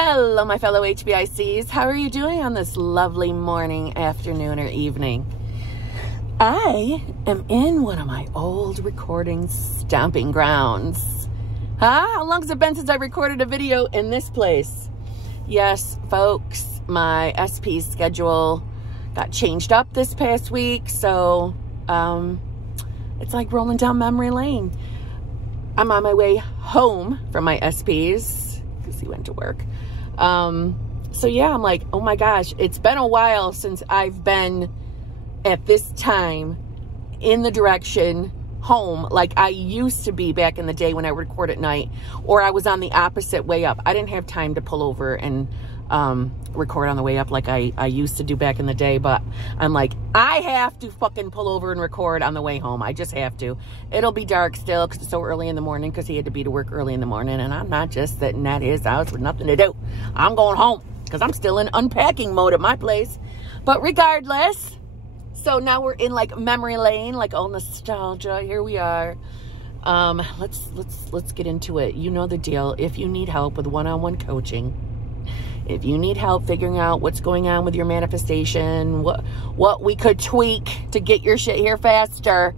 Hello, my fellow HBICs. How are you doing on this lovely morning, afternoon, or evening? I am in one of my old recording stomping grounds. How long has it been since I recorded a video in this place? Yes, folks, my SP schedule got changed up this past week, so it's like rolling down memory lane. I'm on my way home from my SPs because he went to work. So yeah, I'm like, oh my gosh, it's been a while since I've been at this time in the direction home like I used to be back in the day when I would record at night, or I was on the opposite way up. I didn't have time to pull over and record on the way up like I used to do back in the day, but I'm like, I have to fucking pull over and record on the way home. I just have to. It'll be dark still because it's so early in the morning, because he had to be to work early in the morning, and I'm not just sitting at his house with nothing to do. I'm going home because I'm still in unpacking mode at my place. But regardless, so now we're in like memory lane, like all nostalgia. Here we are. Let's get into it. You know the deal. If you need help with one-on-one coaching, if you need help figuring out what's going on with your manifestation, what we could tweak to get your shit here faster,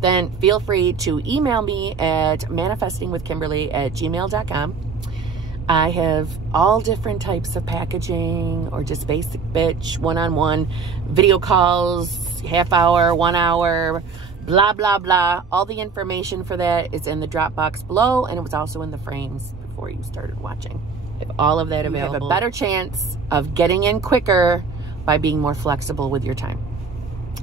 then feel free to email me at manifestingwithKimberly@gmail.com. I have all different types of packaging, or just basic bitch, one-on-one video calls, half hour, 1 hour, blah, blah, blah. All the information for that is in the Dropbox below, and it was also in the frames before you started watching. I have all of that available. You have a better chance of getting in quicker by being more flexible with your time.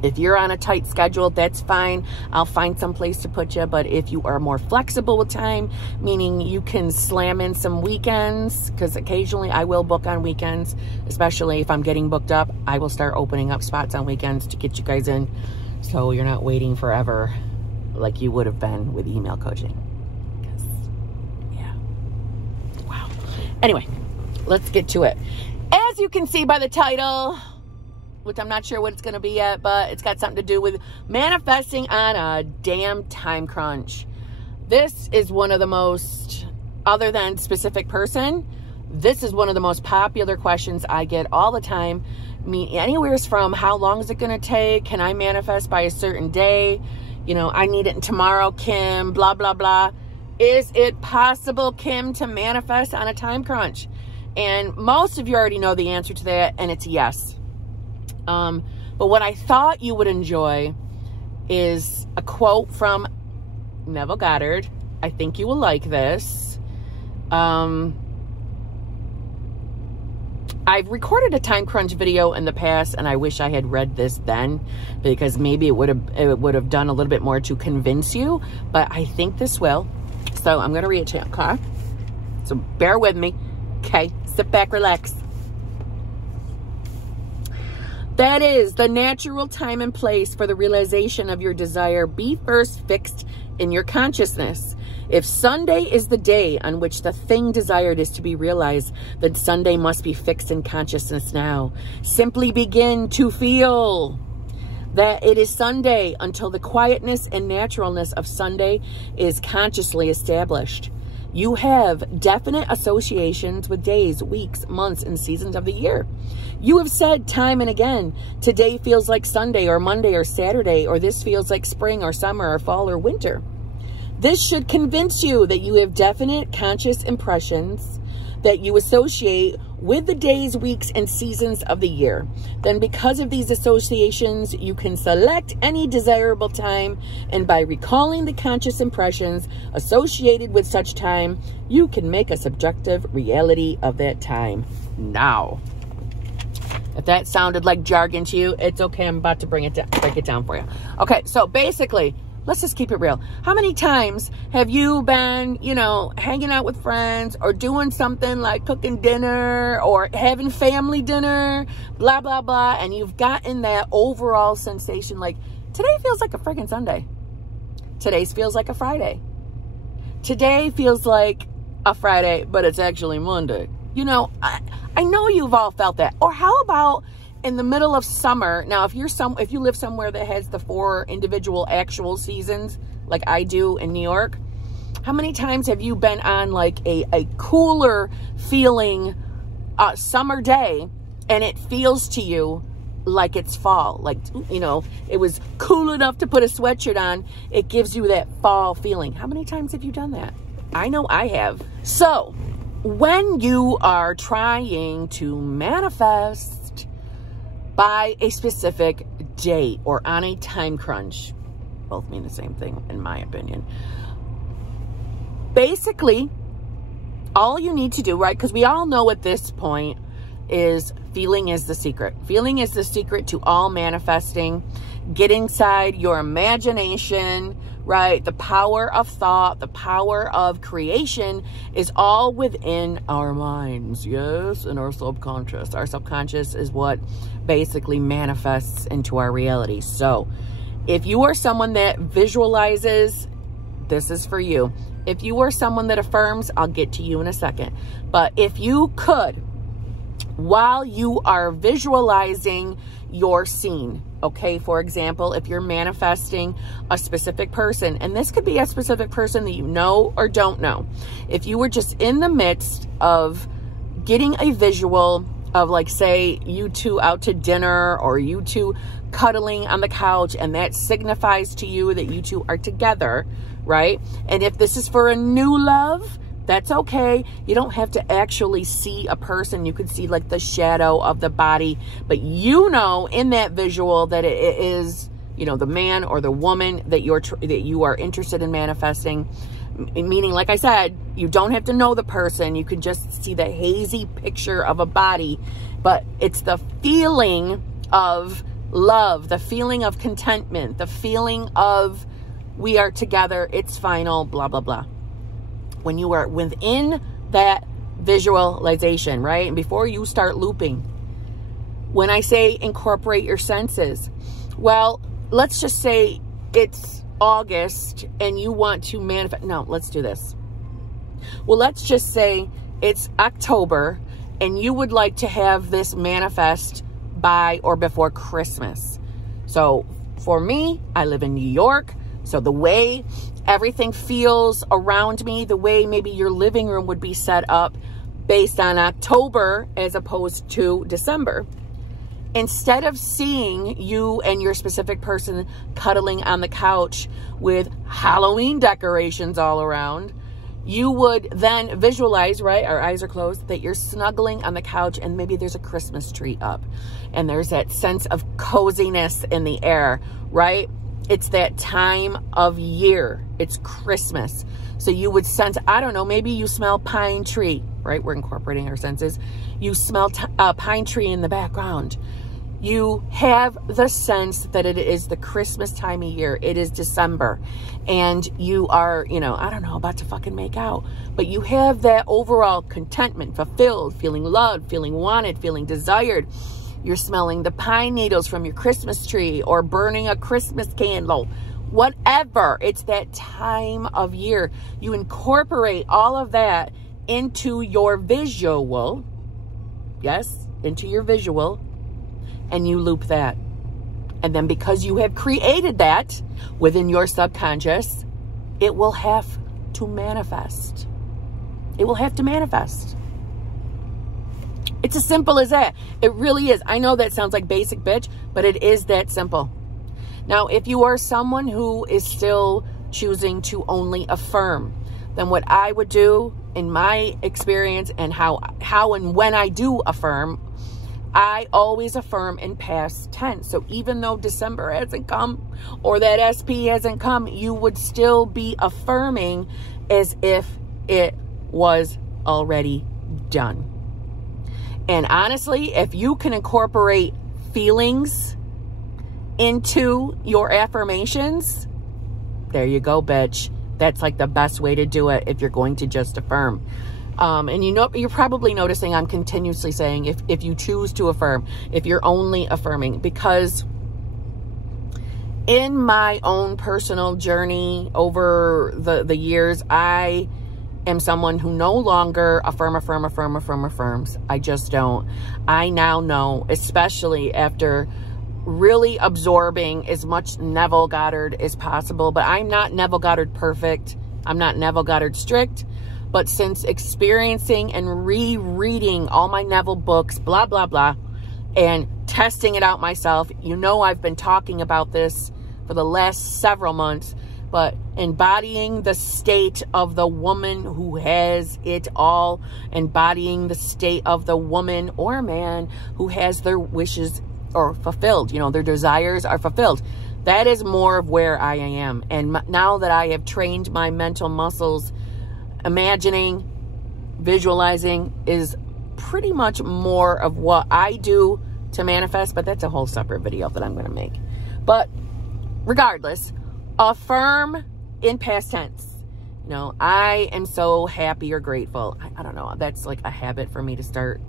If you're on a tight schedule, that's fine. I'll find some place to put you. But if you are more flexible with time, meaning you can slam in some weekends, because occasionally I will book on weekends, especially if I'm getting booked up, I will start opening up spots on weekends to get you guys in, so you're not waiting forever like you would have been with email coaching. Anyway, let's get to it. As you can see by the title, which I'm not sure what it's going to be yet, but it's got something to do with manifesting on a damn time crunch. This is one of the most, other than specific person, this is one of the most popular questions I get all the time. I mean, anywhere from how long is it going to take? Can I manifest by a certain day? You know, I need it tomorrow, Kim, blah, blah, blah. Is it possible, Kim, to manifest on a time crunch? And most of you already know the answer to that, and it's yes. But what I thought you would enjoy is a quote from Neville Goddard. I think you will like this. I've recorded a time crunch video in the past, and I wish I had read this then, because maybe it would have done a little bit more to convince you, but I think this will. So I'm going to read it to you, okay? So bear with me, okay? Sit back, relax. That is the natural time and place for the realization of your desire. Be first fixed in your consciousness. If Sunday is the day on which the thing desired is to be realized, then Sunday must be fixed in consciousness now. Simply begin to feel that it is Sunday until the quietness and naturalness of Sunday is consciously established. You have definite associations with days, weeks, months, and seasons of the year. You have said time and again, today feels like Sunday or Monday or Saturday, or this feels like spring or summer or fall or winter. This should convince you that you have definite conscious impressions that you associate with the days, weeks, and seasons of the year. Then because of these associations, you can select any desirable time, and by recalling the conscious impressions associated with such time, you can make a subjective reality of that time now. If that sounded like jargon to you, it's okay. I'm about to break it down for you. Okay, so basically, let's just keep it real. How many times have you been, you know, hanging out with friends, or doing something like cooking dinner or having family dinner, blah, blah, blah, and you've gotten that overall sensation like, today feels like a freaking Sunday. Today feels like a Friday. Today feels like a Friday, but it's actually Monday. You know, I know you've all felt that. Or how about in the middle of summer? Now, if you live somewhere that has the 4 individual actual seasons, like I do in New York, How many times have you been on like a cooler feeling summer day and it feels to you like it's fall? Like, you know, it was cool enough to put a sweatshirt on. It gives you that fall feeling. How many times have you done that? I know I have. So when you are trying to manifest by a specific date or on a time crunch, both mean the same thing in my opinion. Basically, all you need to do, right? Because we all know at this point is feeling is the secret. Feeling is the secret to all manifesting. Get inside your imagination, right? The power of thought, the power of creation is all within our minds, yes, and our subconscious. Our subconscious is what basically manifests into our reality. So if you are someone that visualizes, this is for you. If you are someone that affirms, I'll get to you in a second. But if you could, while you are visualizing your scene, okay, for example, if you're manifesting a specific person, and this could be a specific person that you know or don't know, if you were just in the midst of getting a visual of, like, say, you two out to dinner or you two cuddling on the couch, and that signifies to you that you two are together, right? And if this is for a new love, that's okay. You don't have to actually see a person. You could see like the shadow of the body, but you know in that visual that it is, you know, the man or the woman that you are interested in manifesting. Meaning, like I said, you don't have to know the person. You can just see the hazy picture of a body, but it's the feeling of love, the feeling of contentment, the feeling of we are together, it's final, blah, blah, blah. When you are within that visualization, right? And before you start looping, when I say incorporate your senses, well, let's just say it's August and you want to manifest. No, let's do this. Well, let's just say it's October and you would like to have this manifest by or before Christmas. So for me, I live in New York. So the way everything feels around me, the way maybe your living room would be set up based on October as opposed to December. Instead of seeing you and your specific person cuddling on the couch with Halloween decorations all around, you would then visualize, right? Our eyes are closed, that you're snuggling on the couch and maybe there's a Christmas tree up and there's that sense of coziness in the air, right? It's that time of year. It's Christmas. So you would sense, I don't know, maybe you smell pine tree, right? We're incorporating our senses. You smell pine tree in the background. You have the sense that it is the Christmas time of year. It is December. And you are, you know, I don't know, about to fucking make out. But you have that overall contentment, fulfilled, feeling loved, feeling wanted, feeling desired. You're smelling the pine needles from your Christmas tree or burning a Christmas candle. Whatever. It's that time of year. You incorporate all of that into your visual. Yes, into your visual. And you loop that. And then because you have created that within your subconscious, it will have to manifest. It will have to manifest. It's as simple as that. It really is. I know that sounds like basic bitch, but it is that simple. Now, if you are someone who is still choosing to only affirm, then what I would do in my experience and how and when I do affirm, I always affirm in past tense. So even though December hasn't come or that SP hasn't come, you would still be affirming as if it was already done. And honestly, if you can incorporate feelings into your affirmations, there you go, bitch. That's like the best way to do it if you're going to just affirm. And you know, you're probably noticing I'm continuously saying if you choose to affirm, if you're only affirming, because in my own personal journey over the years, I am someone who no longer affirms. I just don't. I now know, especially after really absorbing as much Neville Goddard as possible, but I'm not Neville Goddard perfect I'm not Neville Goddard strict, but since experiencing and rereading all my Neville books, blah, blah, blah, and testing it out myself, you know I've been talking about this for the last several months, but embodying the state of the woman who has it all, embodying the state of the woman or man who has their wishes or fulfilled, you know, their desires are fulfilled. That is more of where I am. And now that I have trained my mental muscles, imagining, visualizing is pretty much more of what I do to manifest, but that's a whole separate video that I'm going to make. But regardless, affirm in past tense. You know, I am so happy or grateful. I don't know. That's like a habit for me to start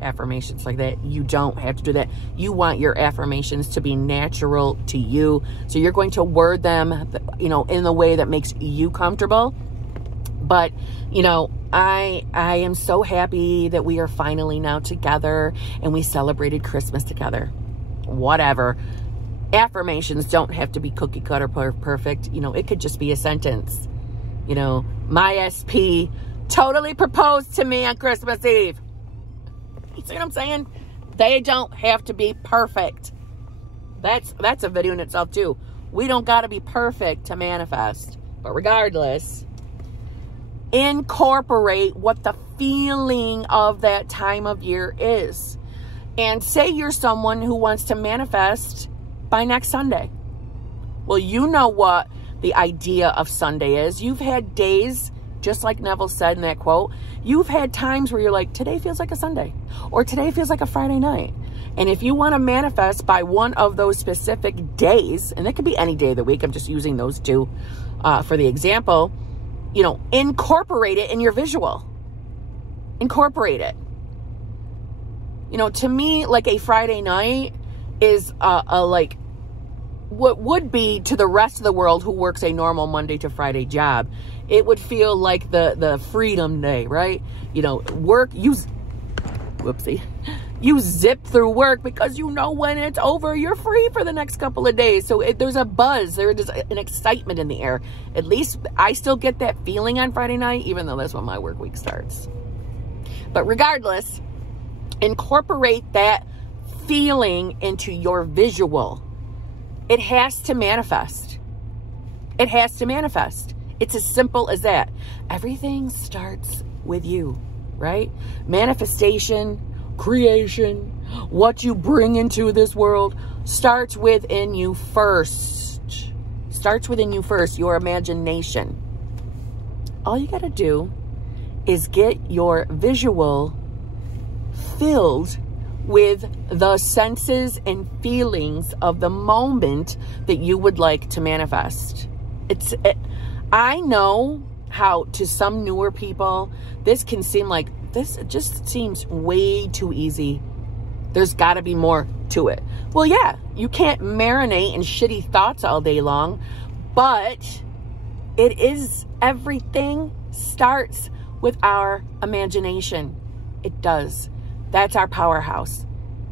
affirmations like that. You don't have to do that. You want your affirmations to be natural to you. So you're going to word them, you know, in the way that makes you comfortable. But, you know, I am so happy that we are finally now together and we celebrated Christmas together. Whatever. Affirmations don't have to be cookie cutter perfect. You know, it could just be a sentence. You know, my SP totally proposed to me on Christmas Eve. You see what I'm saying? They don't have to be perfect. That's a video in itself too. We don't got to be perfect to manifest. But regardless, incorporate what the feeling of that time of year is. And say you're someone who wants to manifest by next Sunday. Well, you know what the idea of Sunday is. You've had days, just like Neville said in that quote, you've had times where you're like, today feels like a Sunday, or today feels like a Friday night. And if you want to manifest by one of those specific days, and it could be any day of the week, I'm just using those two for the example, you know, incorporate it in your visual. Incorporate it. You know, to me, like a Friday night is like what would be to the rest of the world who works a normal Monday to Friday job. It would feel like the freedom day, right? You know, work, you zip through work because you know when it's over, you're free for the next couple of days. So there's a buzz, there's an excitement in the air. At least I still get that feeling on Friday night, even though that's when my work week starts. But regardless, incorporate that feeling into your visual. It has to manifest. It has to manifest. It's as simple as that. Everything starts with you, right? Manifestation, creation, what you bring into this world starts within you first. Starts within you first, your imagination. All you got to do is get your visual filled with the senses and feelings of the moment that you would like to manifest. I know how to some newer people, this can seem like, this just seems way too easy. There's got to be more to it. Well, yeah, you can't marinate in shitty thoughts all day long, but it is, everything starts with our imagination. It does. That's our powerhouse,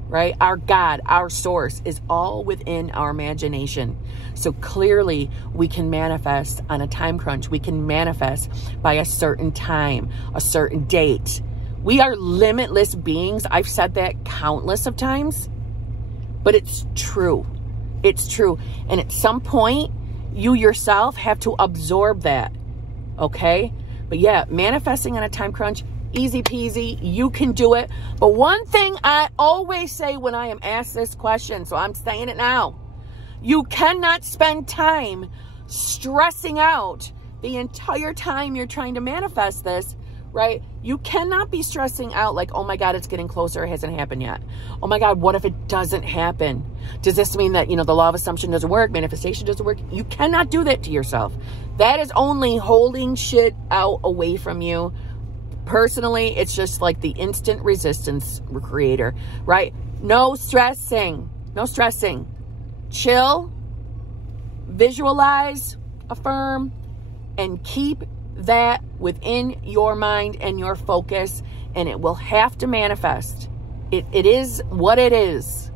right? Our God, our source is all within our imagination. So clearly we can manifest on a time crunch. We can manifest by a certain time, a certain date. We are limitless beings. I've said that countless of times, but it's true. It's true. And at some point, you yourself have to absorb that, okay? But yeah, manifesting on a time crunch, easy peasy, you can do it. But one thing I always say when I am asked this question, so I'm saying it now, you cannot spend time stressing out the entire time you're trying to manifest this, right? You cannot be stressing out like, oh my God, it's getting closer, it hasn't happened yet. Oh my God, what if it doesn't happen? Does this mean that, you know, the law of assumption doesn't work, manifestation doesn't work? You cannot do that to yourself. That is only holding shit out away from you. Personally, it's just like the instant resistance creator, right? No stressing. No stressing. Chill, visualize, affirm, and keep that within your mind and your focus, and it will have to manifest. It is what it is.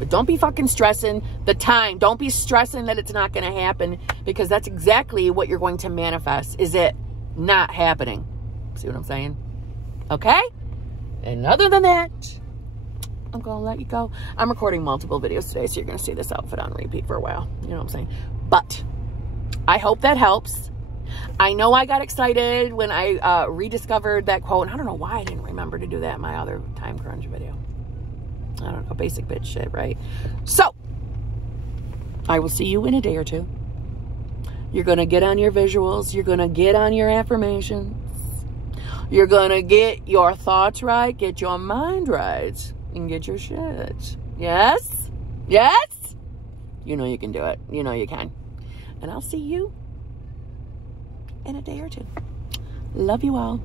But don't be fucking stressing the time. Don't be stressing that it's not going to happen, because that's exactly what you're going to manifest, is it not happening. See what I'm saying? Okay? And other than that, I'm going to let you go. I'm recording multiple videos today, so you're going to see this outfit on repeat for a while. You know what I'm saying? But I hope that helps. I know I got excited when I rediscovered that quote. And I don't know why I didn't remember to do that in my other time crunch video. I don't know, basic bitch shit, right? So, I will see you in a day or two. You're going to get on your visuals. You're going to get on your affirmations. You're going to get your thoughts right, get your mind right, and get your shit. Yes? Yes? You know you can do it. You know you can. And I'll see you in a day or two. Love you all.